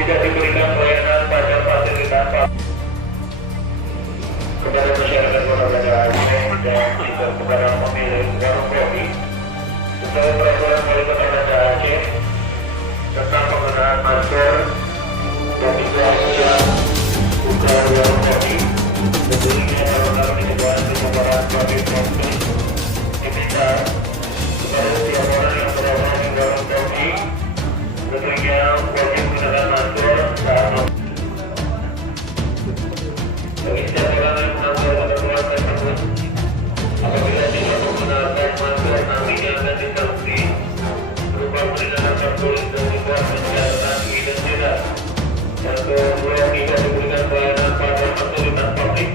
tidak diberikan pelayanan pada fasilitas kepada masyarakat Kota Banda Aceh dan juga kepada pemilik warung kopi sesuai peraturan Wali Kota Banda Aceh tentang penggunaan masker dan juga jam buka warung kopi. Tentunya dalam Pencegahan Penyebaran bagi diminta kepada setiap orang yang berada di warung kopi tentunya wajib menggunakan masker saat bagi setiap orang yang melanggar ketentuan tersebut. Apabila tidak menggunakan masker, nantinya akan disanksi berupa peringatan tertulis dan juga penjara identitas. Dan kedua, tidak diberikan pelayanan pada fasilitas publik.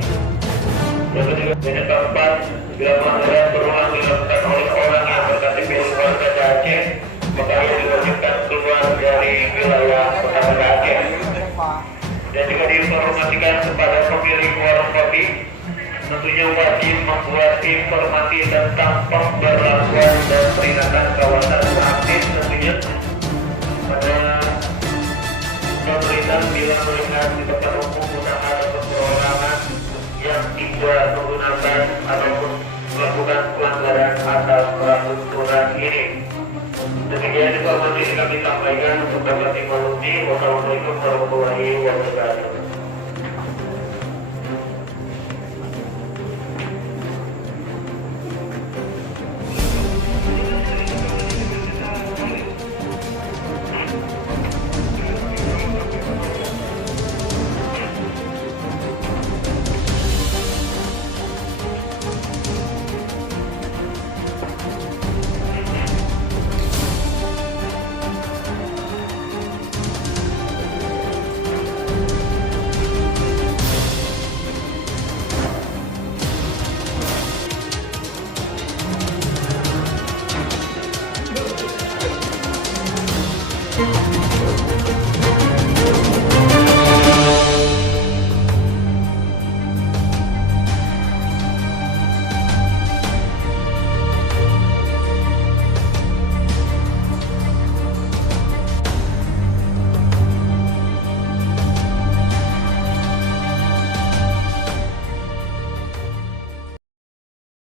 Yang ketiga, banyak tempat bila pelanggaran berulang dilakukan oleh orang yang berKTP warga Aceh, maka ia diwajibkan keluar dari wilayah Kota Banda Aceh. Dan juga diinformasikan kepada pemilik warung kopi, tentunya wajib membuat informasi tentang pemberlakuan dan peringatan kawasan aktif tentunya pada pemerintah bila melihat di tempat umum usaha atau perorangan yang tidak menggunakan ataupun melakukan pelanggaran atas peraturan ini. Demikian informasi yang kami sampaikan untuk dapat dimengerti. Wassalamualaikum warahmatullahi wabarakatuh.